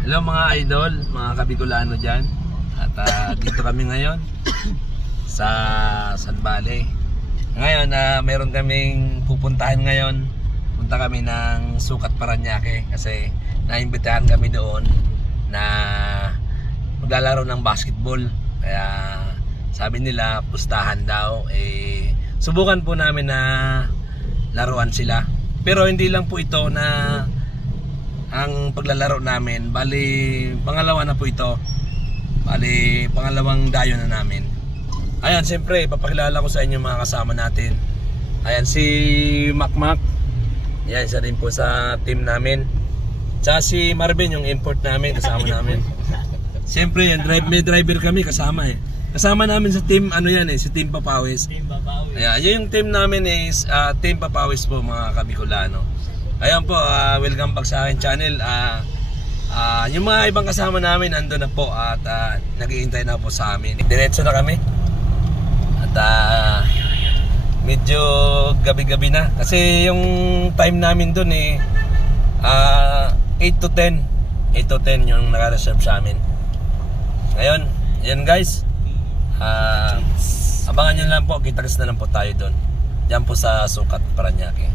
Hello mga idol, mga Kabicolano dyan. At dito kami ngayon sa San Valley. Ngayon, meron kaming pupuntahan ngayon. Punta kami ng Sukat Parañaque kasi naimbitahan kami doon na maglalaro ng basketball. Kaya sabi nila pustahan daw. Subukan po namin na laruan sila. Pero hindi lang po ito na ang paglalaro namin, bali pangalawa na po ito. Bali pangalawang dayo na namin. Ayan, siyempre papakilala ko sa inyo mga kasama natin. Ayan si Macmac. Yan, isa rin po sa team namin. Tsaka si Marvin, yung import namin, kasama namin. Siyempre yan, may driver kami kasama Kasama namin sa team, ano yan si Team Papawis. Team Papawis. Ayan, yung team namin is Team Papawis po mga Kabicolano. Ayan po, welcome back sa akin channel. Yung mga ibang kasama namin ando na po at nag-iintay na po sa amin. Diretso na kami. At medyo gabi-gabi na. Kasi yung time namin dun 8 to 10. 8 to 10 yung naka-reserve sa amin. Ngayon, yan guys. Abangan nyo lang po, kita-kits na lang po tayo dun. Diyan po sa Sukat Parañaque.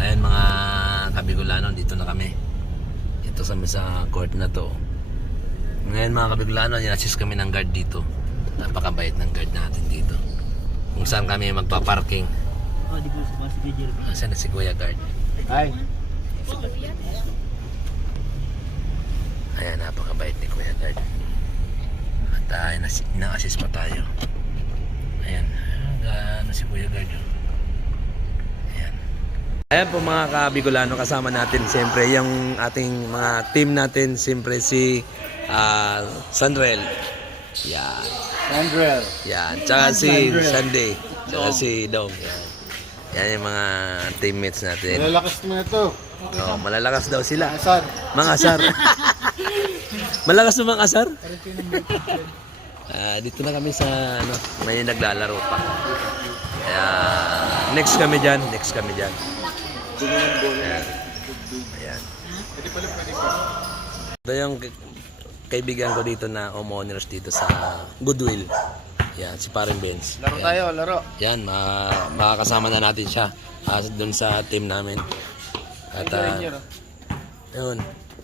Ayan mga Kabicolano, dito na kami. Ito sa court na to. Ngayon mga Kabicolano, in-assist kami ng guard dito. Napakabait ng guard natin dito. Kung saan kami magpa-parking. Di ko si Kuya Jeremy. Saan na si Kuya Guard? Ay. Ayan, napakabait ni Kuya Guard. At na-assist pa tayo. Ayan, si Kuya Guard. Ayan. Ayan po mga Kabicolano, kasama natin siyempre yung ating mga team natin, siyempre si Sandrel. Yan. Sandrel. Yan. Tsaka si Sunday. Tsaka si Dong. Yan. Yan yung mga teammates natin. Malalakas mo na ito. Oh, malalakas daw sila. Asar. Mga asar. Malakas na mga asar? Dito na kami sa may naglalaro pa. Kaya next kami dyan. Ayan. Ayan. Ito yung kaibigan ko dito na homeowners dito sa Goodwill. Yan, si Paring Benz. Laro Ayan. tayo, laro. Yan, makakasama na natin siya dun sa team namin. At yun.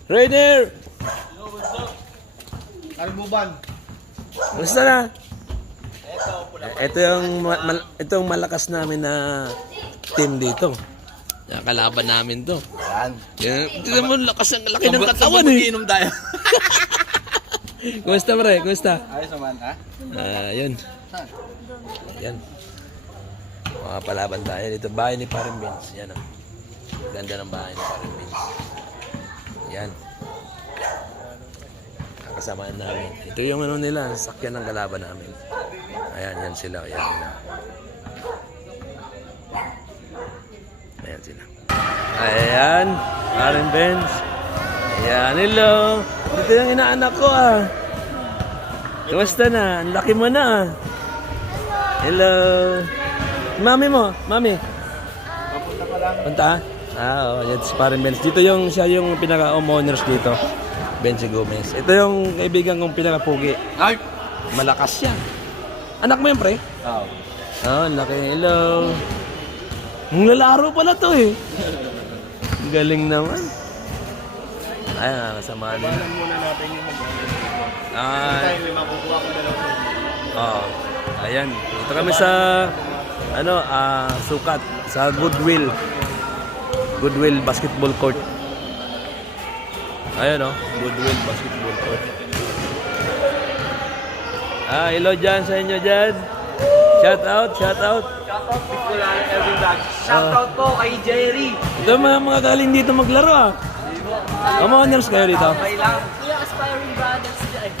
Rainer! Albuban. Gusto na? Ito yung malakas namin na team dito. Kalaban namin to. Yan. Tignan mo, laki ng katawan Inom tayo. Kumusta pre? Kumusta? Ayos naman, ha? Yun. Yan. Makapalaban tayo. Dito bahay ni Paring Benz. Yan o. Ganda ng bahay ni Paring Benz. Yan. Kasamaan namin. Ito yung nila, sakyan ng kalaban namin. Ayan, yan sila. Ayan sila. Ayan, Paring Benz. Ayan, hello. Ito yung inaanak ko Kumusta na? Ang laki mo na Hello. Mami mo? Mami? Punta? Oo, yan si Paring Benz. Dito siya yung pinaka-homeowners dito. Benzi Gomez. Ito yung kaibigan kong pinaka-pugi. Ay! Malakas siya. Anak mo yan, pre? Oo. Ang laki. Hello. Ang lalaro pala to Galing naman. Ayan, kasama nila. Muna natin yung may makukuha ko dalawa. Ayan. Dito kami sa Sukat, sa Goodwill Basketball Court. Ayan Goodwill Basketball Court. Hello dyan sa inyo dyan. Shout out. Shout out Bicolano everybody. Shout out po kay Jerry. Ito mga galing dito maglaro homeowners kayo dito? Okay lang. Yung aspiring brothers dyan.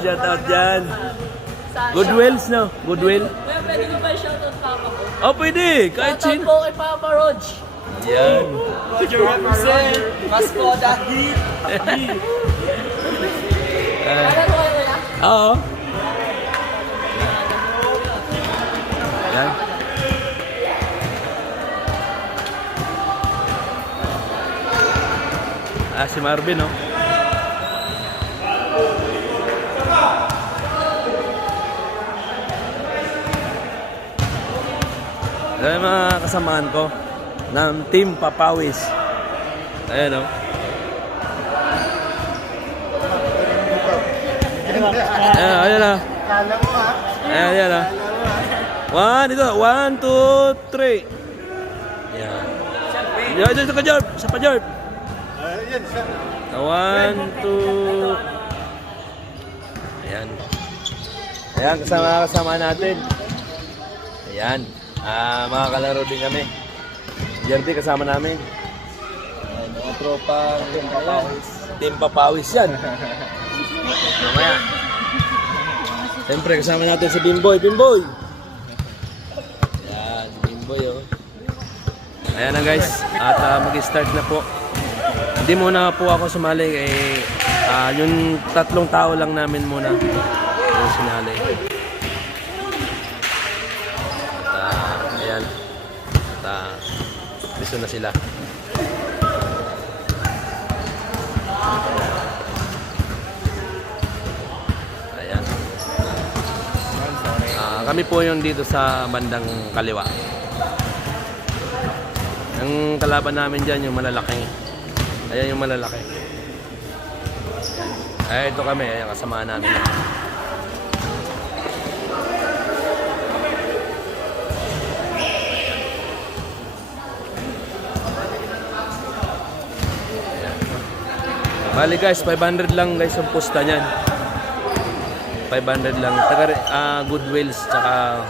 Shout out dyan. Goodwills, no? Goodwill? Kuya, pwede ko ba i-shoutout papa ko? Pwede. Kahit Shoutout sino. po kay Papa Rog. Yan. Roger represent. Maskoda hit. Ano ko kayo na? Oo. Yan. Si Marvin, no? Ayan mga kasamaan ko ng Team Papawis. Ayan, no? Ayan na. Kala mo ha? Ayan na. Ito. 1, 2, 3. Ayan. Ayan, ito ka, Jorb. Isa pa, Jorb. Yan, siya. 1, 2. Ayan. Ayan, kasama natin. Ayan. Mga kalaro din kami. Jerdy, kasama namin. Ayan, mga tropa. Team Papawis. Team Papawis yan. Mamaya. Siyempre, kasama natin si Bimboy. Bimboy! Ayan, Bimboy, oh. Ayan na guys. At mag-start na po. Hindi muna po ako sumali yung 3 tao lang namin muna yung sinali. At ayan. At listo na sila. Ayan. Kami po yung dito sa bandang kaliwa. Ang kalaban namin dyan yung malalaki. Ayan yung malalaki. Ay, ito kami. Ayan, kasama namin. Ayan. Bali guys, 500 lang guys yung pusta niyan. 500 lang. Goodwills, tsaka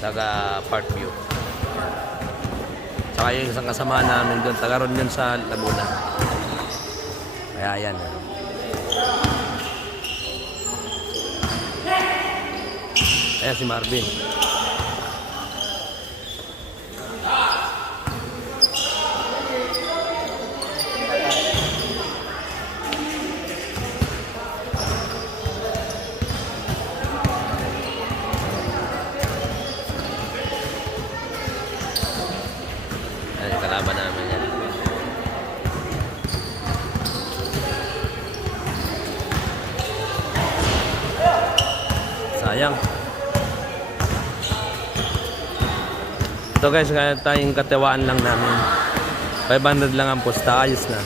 taga Parkview. Saka yung isang kasama namin doon, taga ron yun sa Laguna. Kaya yan. Ayan si Marvin. Ayan, kalaban namin yan. Sayang. Ito guys, kaya tayong katiwaan lang namin. 500 lang ang pusta, ayos na.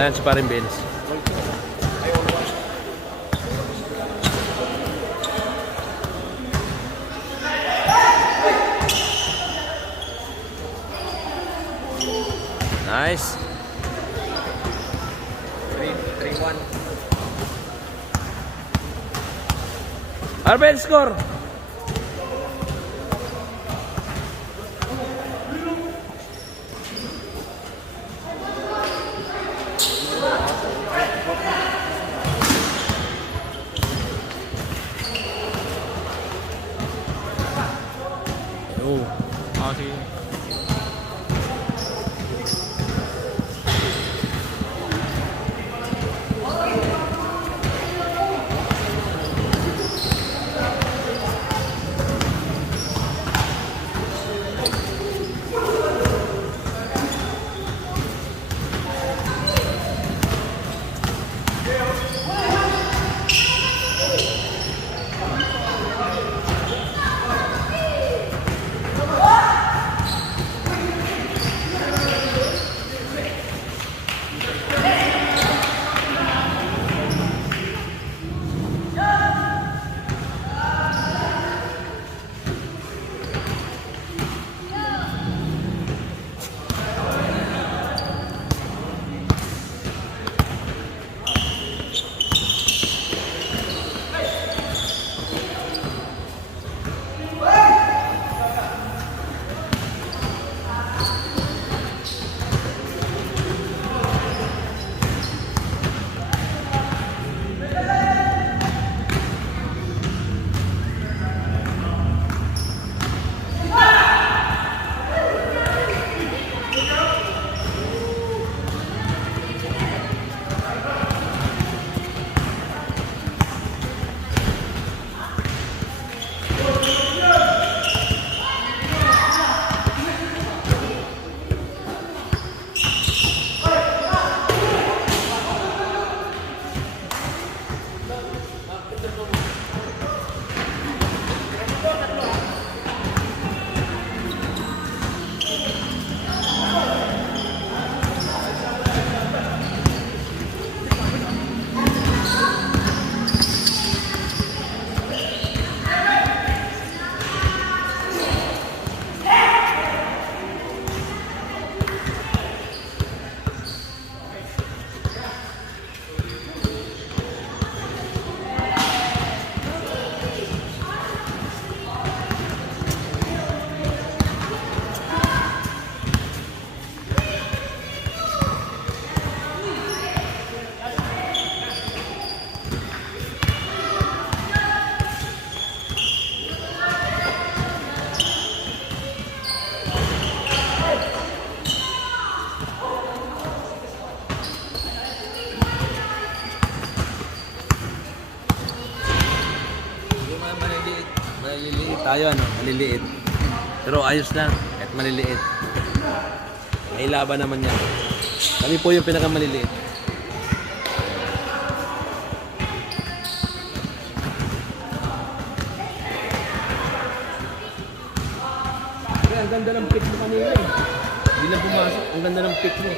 Ayan si Paring Benz. Nice. 3-1. Arbel, score! Oh. Sige. tayo, ano, maliliit. Pero ayos lang, kahit maliliit. May laban naman yan. Kami po yung pinakamaliliit. Ang ganda ng pick mo kanina eh. Hindi lang pumasok, ang ganda ng pick mo.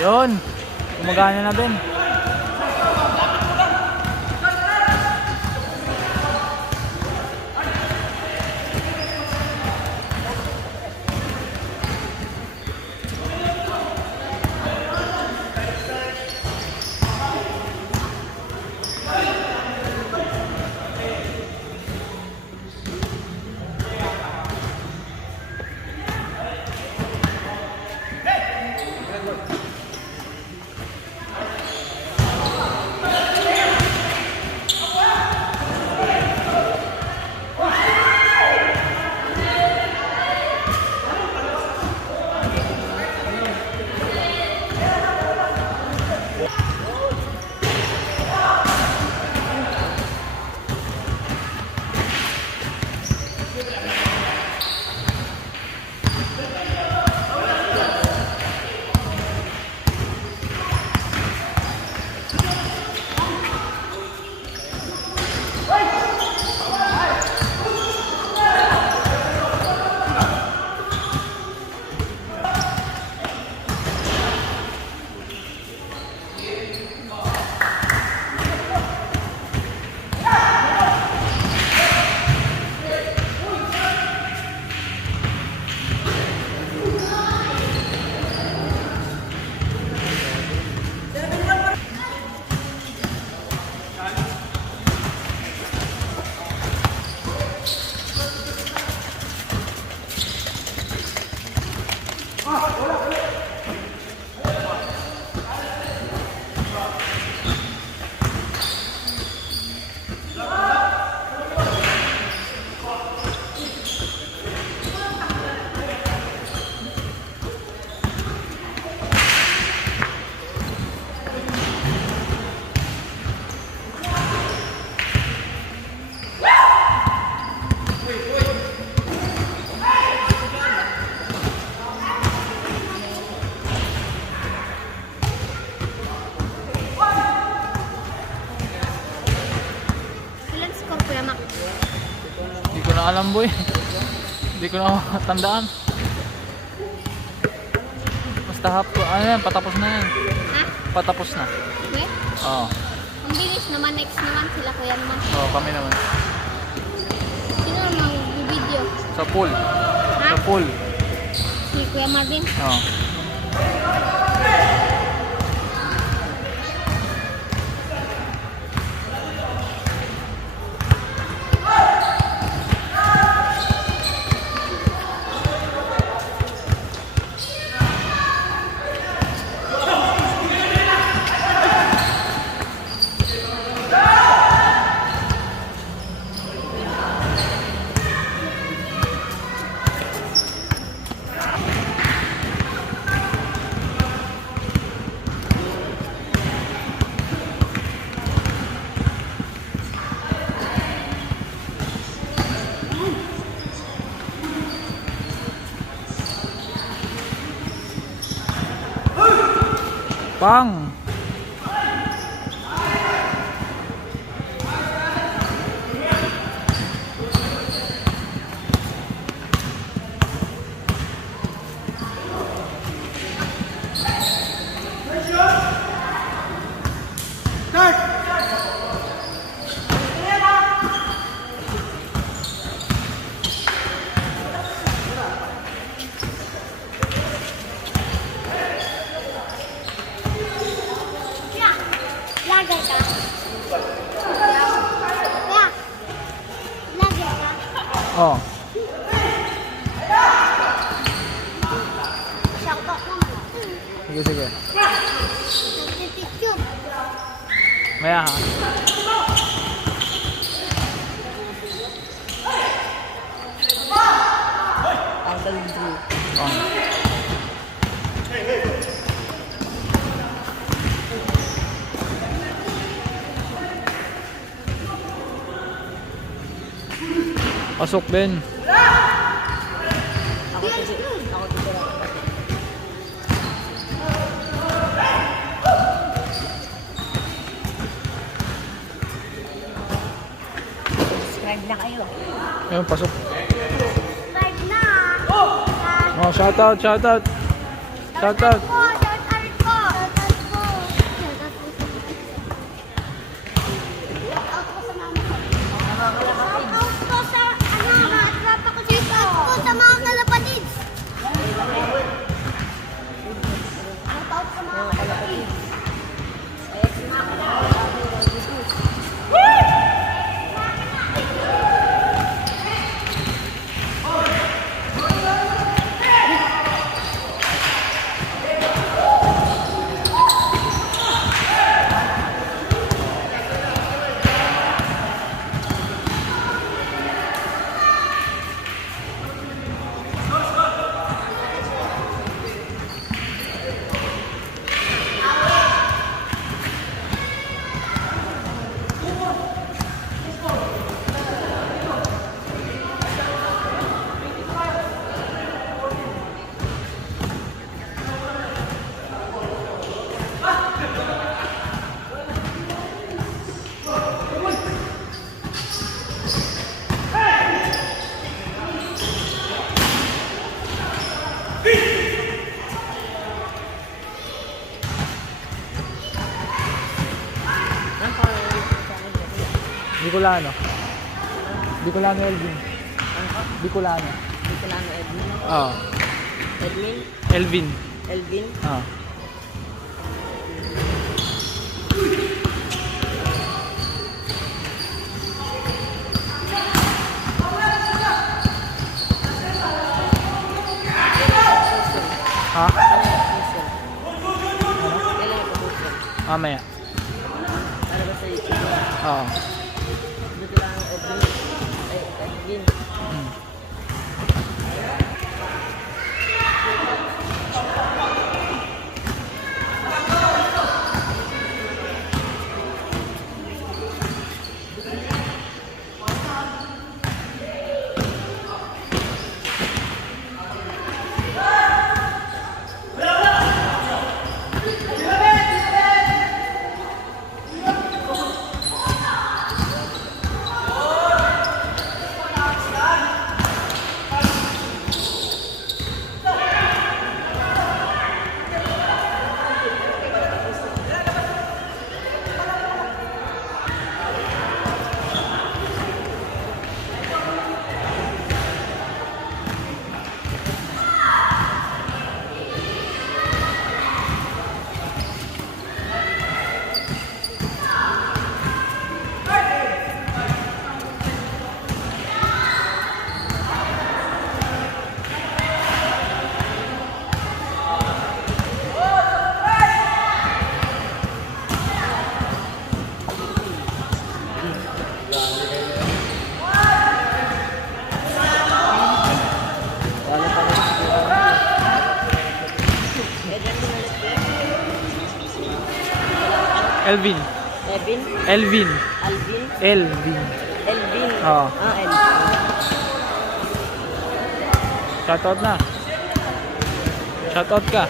Yun. Gumagana na din. Ilan score Kuya Mac? Hindi ko na alam boy. Hindi ko na tandaan. Basta ano yan, patapos na yan. Ha? Patapos na. Okay? Oo. Ang bilis naman, next naman sila Kuya naman. Oo, kami naman. Sino naman video? Sa pool. Ha? Sa pool. Si Kuya Marvin? Oo. Pang! Lager ka? Kuya? Lager ka? Oo. Shoutout naman. Sige, sige. Nagtitube. Maya ha. Uncle Drew. Oo. Pasok din. Ako dito lang. Subscribe na kayo. Ayun, pasok. Subscribe na. Oh, shoutout, shoutout. Shoutout. Shoutout ko. Bicolano. Bicolano Elvin. Bicolano. Bicolano Edwin. Oo. Edwin? Elvin. Elvin? Oo. Ha? Kailan yung puso? Mamaya. Ano ba sa YouTube? Oo. Bicolano Edwin. Ay, Edwin. Elvin. Edwin? Elvin. Alvin? Elvin. Elvin? Oo. Elvin. Shoutout na. Shoutout ka.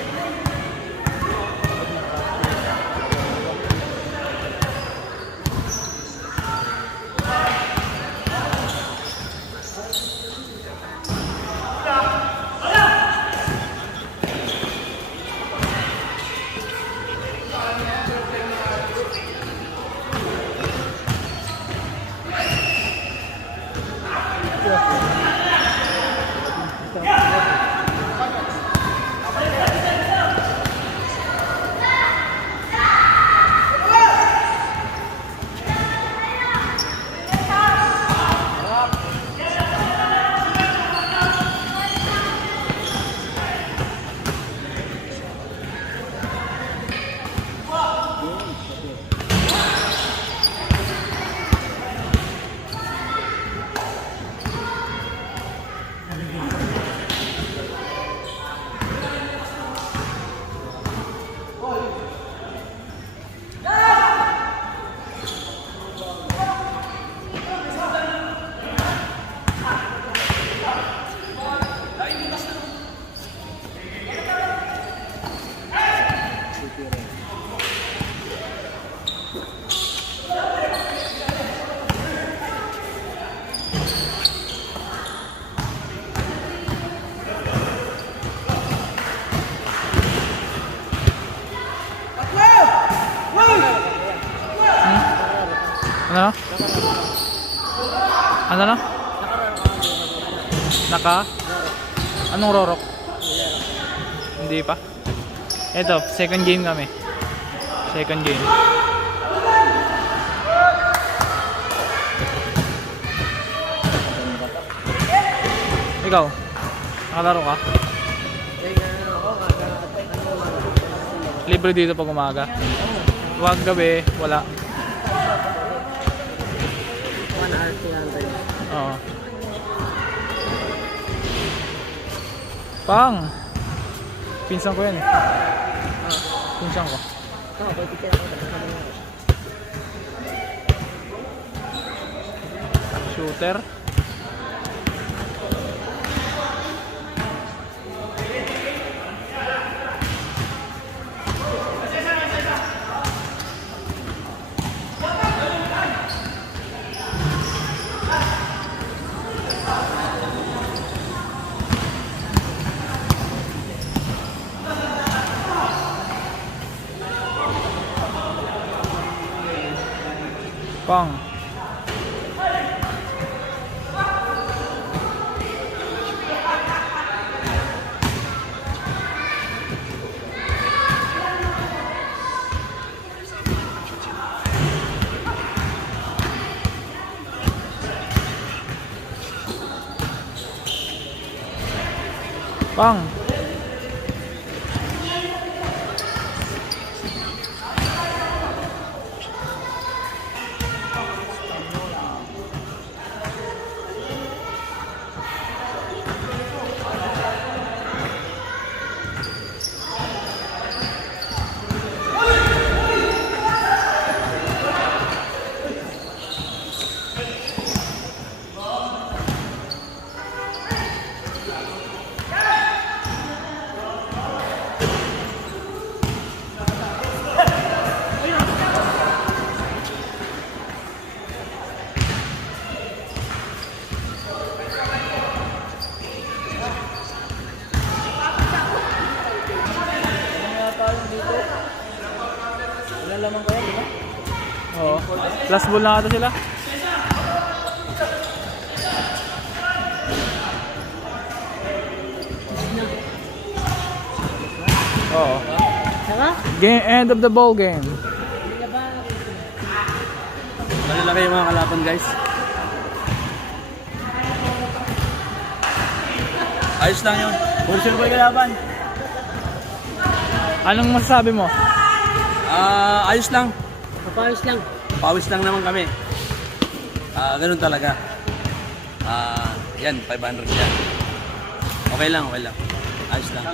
Ano? Ano na? Naka? Anong rorok? Hindi pa. Ito, second game kami. Second game. Ikaw? Nakalaro ka? Libre dito pag umaga. Huwag gabi, wala. 1 hour 200. Oo. Pang! Pinsan ko yan eh. Pinsan ko. Oo, pwede ka lang. Shooter. Pang. Pang. Oo. Last ball na ata sila. Oo. Saka? Game, end of the ball game. Malalaki yung mga kalaban guys. Ayos lang yun. Portion ko yung kalaban. Anong masasabi mo? Ayos lang. Kapayos lang. Pawis lang naman kami. Ganun talaga. Yan, 500 yan. Okay lang, okay lang. Ayos lang.